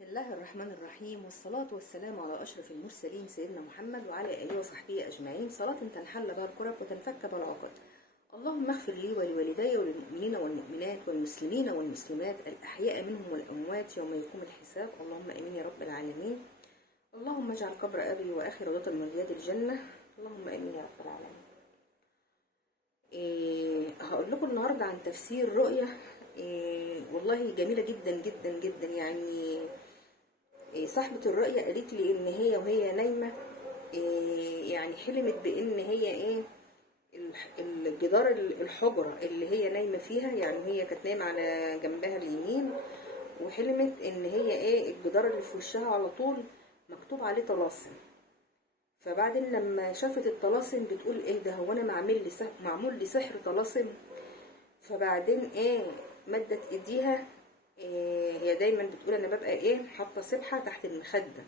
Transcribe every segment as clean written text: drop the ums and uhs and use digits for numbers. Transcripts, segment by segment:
بسم الله الرحمن الرحيم، والصلاة والسلام على أشرف المرسلين سيدنا محمد وعلى آله وصحبه أجمعين، صلاة تنحل بها الكرب وتنفك بها العقد. اللهم اغفر لي ولوالدي وللمؤمنين والمؤمنات والمسلمين والمسلمات الأحياء منهم والأموات يوم يقوم الحساب، اللهم آمين يا رب العالمين. اللهم اجعل قبر أبي وآخر روضة من رياض الجنة، اللهم آمين يا رب العالمين. هقول لكم النهارده عن تفسير رؤية والله جميلة جدا جدا جدا. يعني صاحبة الرؤية قالت لي ان هي وهي نايمة يعني حلمت بان هي الجدار الحجرة اللي هي نايمة فيها، يعني هي كانت نايمة على جنبها اليمين، وحلمت ان هي الجدار اللي في وشها على طول مكتوب عليه طلاسم. فبعدين لما شافت الطلاسم بتقول ايه ده، هو انا معمول لي سحر طلاسم؟ فبعدين مدت ايديها. هي دايما بتقول انا ببقى حاطه سبحه تحت المخده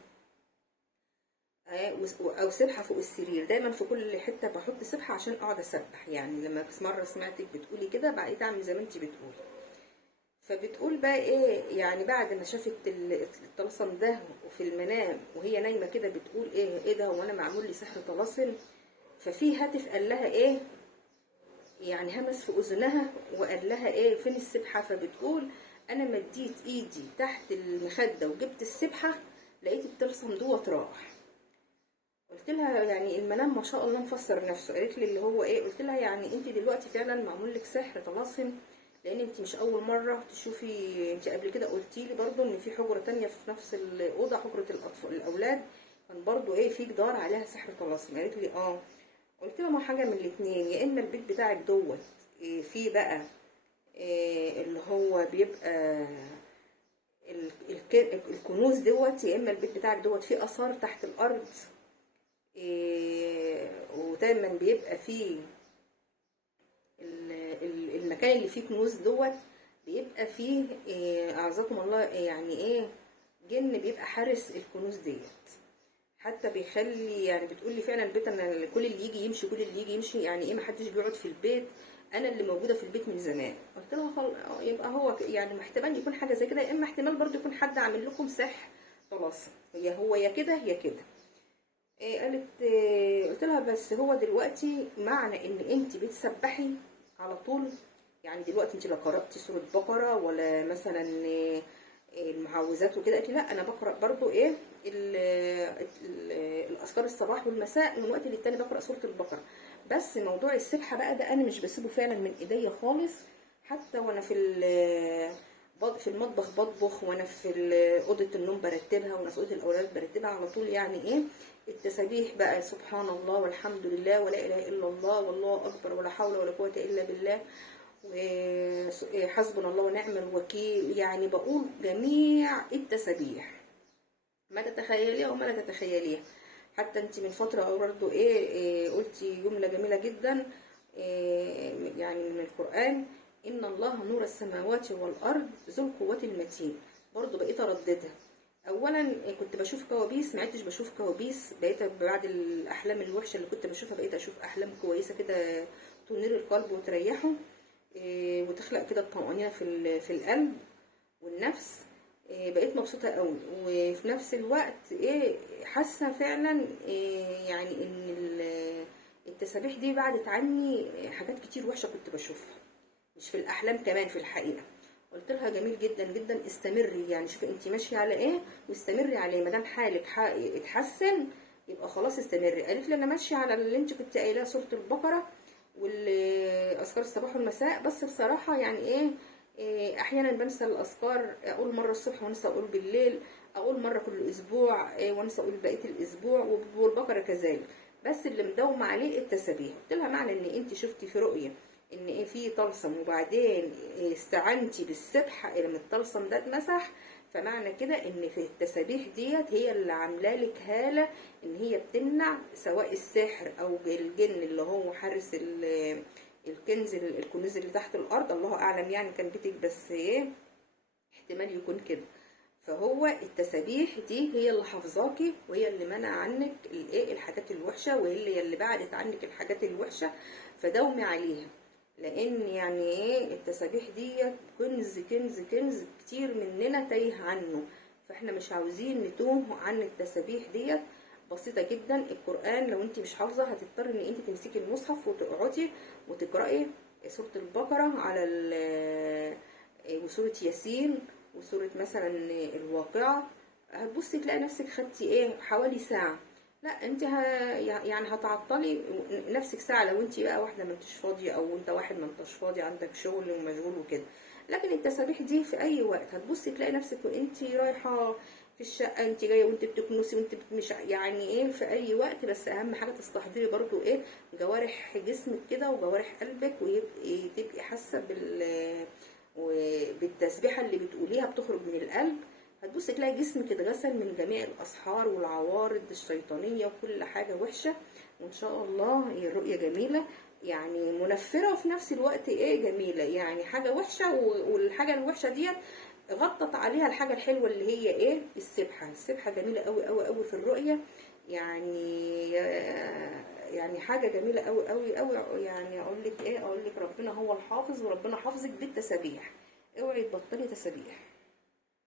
او سبحه فوق السرير، دايما في كل حته بحط سبحه عشان اقعد اسبح. يعني لما مره سمعتك بتقولي كده بقيت اعمل زي ما انت بتقولي. فبتقول بقى يعني بعد ما شافت الطلسم ده وفي المنام وهي نايمه كده بتقول ايه ده، هو انا معمول لي سحر طلاسم؟ ففي هاتف قال لها يعني همس في اذنها وقال لها فين السبحه؟ فبتقول انا مديت ايدي تحت المخده وجبت السبحه لقيت الطلسم دوت راح. قلت لها يعني المنام ما شاء الله مفسر نفسه. قالت لي اللي هو قلت لها يعني انت دلوقتي فعلا معمول لك سحر طلاسم، لان انت مش اول مره تشوفي. انت قبل كده قلتي لي برضو ان في حجره تانية في نفس الاوضه، حجره الاولاد، كان برضو في جدار عليها سحر طلاسم. قالت لي قلت لها ما حاجه من الاثنين، يا اما البيت بتاعك دوت فيه بقى اللي هو بيبقى الكنوز دوت، يا اما البيت بتاعك دوت فيه اثار تحت الارض ودايما بيبقى فيه المكان اللي فيه كنوز دوت بيبقى فيه اعزكم الله يعني جن بيبقى حارس الكنوز ديت، حتى بيخلي يعني بتقول لي فعلا البيت انا كل اللي يجي يمشي، كل اللي يجي يمشي، يعني محدش بيقعد في البيت، انا اللي موجوده في البيت من زمان. قلت لها يبقى هو يعني احتمال يكون حاجه زي كده، يا اما احتمال برضو يكون حد عامل لكم سحر طلاسم، هو يا كده يا كده. قالت قلت لها بس هو دلوقتي معنى ان انت بتسبحي على طول، يعني دلوقتي انت لا قرأتي سورة بقرة ولا مثلا المعوذات وكده؟ قالت لي لا انا بقرأ برضو الاذكار الصباح والمساء، من وقت للتاني بقرأ سورة البقرة. بس موضوع السبحة بقى ده انا مش بسيبه فعلا من ايديا خالص، حتى وانا في المطبخ بطبخ، وانا في اوضه النوم برتبها، وانا في اوضه الاولاد برتبها على طول. يعني التسابيح بقى سبحان الله والحمد لله ولا اله الا الله والله اكبر ولا حول ولا قوه الا بالله وحسبنا الله ونعم الوكيل، يعني بقول جميع التسابيح ما تتخيليها وما لا تتخيليها. حتى انت من فتره برضه قلتي جمله جميله جدا يعني من القران، ان الله نور السماوات والارض ذو القوه المتين. برضه بقيت ارددها. اولا كنت بشوف كوابيس، ما عدتش بشوف كوابيس، بقيت بعد الاحلام الوحشه اللي كنت بشوفها بقيت اشوف احلام كويسه كده تنير القلب وتريحه وتخلق كده الطمأنينة في القلب والنفس. بقيت مبسوطة قوي، وفي نفس الوقت حاسة فعلا يعني ان التسابيح دي بعدت عني حاجات كتير وحشة كنت بشوفها، مش في الأحلام كمان في الحقيقة. قلت لها جميل جدا جدا، استمري، يعني شوفي انت ماشية على واستمري عليه، ما دام حالك اتحسن يبقى خلاص استمري. قالت لي انا ماشية على اللي انت كنت قايلاه سورة البقرة والاذكار الصباح والمساء، بس بصراحه يعني احيانا بنسى الاذكار، اقول مره الصبح وانسى اقول بالليل، اقول مره كل اسبوع وانسى اقول بقيه الاسبوع، والبقره كذلك. بس اللي مداوم عليه التسابيح. قلت لها معنى ان انت شفتي في رؤيه ان في طلسم وبعدين استعنتي بالسبحه لما الطلسم ده اتمسح، فمعنى كده ان في التسابيح ديت هي اللي عامله لك هاله ان هي بتمنع سواء السحر او الجن اللي هو حارس الكنوز اللي تحت الارض، الله اعلم يعني كان بيتك، بس احتمال يكون كده. فهو التسابيح دي هي اللي حافظاكي، وهي اللي منع عنك الحاجات الوحشه، وهي اللي بعدت عنك الحاجات الوحشه، فداومي عليها. لان يعني التسابيح ديت كنز كنز كنز كتير مننا تايه عنه، فاحنا مش عاوزين نتوه عن التسابيح ديت. بسيطة جدا. القرآن لو انت مش حافظة هتضطر ان انت تمسكي المصحف وتقعدي وتقرأي سورة البقرة على وسورة ياسين وسورة مثلا الواقعة. هتبصي تلاقي نفسك خدتي حوالي ساعة. لا انت يعني هتعطلي نفسك ساعة لو انت بقى واحدة ما انتش فاضية، او انت واحد ما انتش فاضي عندك شغل ومشغول وكده. لكن التسابيح دي في اي وقت هتبصي تلاقي نفسك وانت رايحة في الشقة، انت جاية وانت بتكنسي وانت مش يعني في اي وقت. بس اهم حاجة تستحضري برضو جوارح جسمك كده وجوارح قلبك، وتبقي حاسة بالتسبيحة اللي بتقوليها بتخرج من القلب. هتبص تلاقي جسمك اتغسل من جميع الاسحار والعوارض الشيطانيه وكل حاجه وحشه. وان شاء الله هي الرؤيه جميله، يعني منفره وفي نفس الوقت جميله. يعني حاجه وحشه والحاجه الوحشه ديت غطت عليها الحاجه الحلوه اللي هي السبحه. السبحه جميله قوي قوي قوي في الرؤيه. يعني حاجه جميله قوي قوي قوي. يعني اقول لك ربنا هو الحافظ، وربنا حافظك بالتسابيح. اوعي تبطلي تسابيح.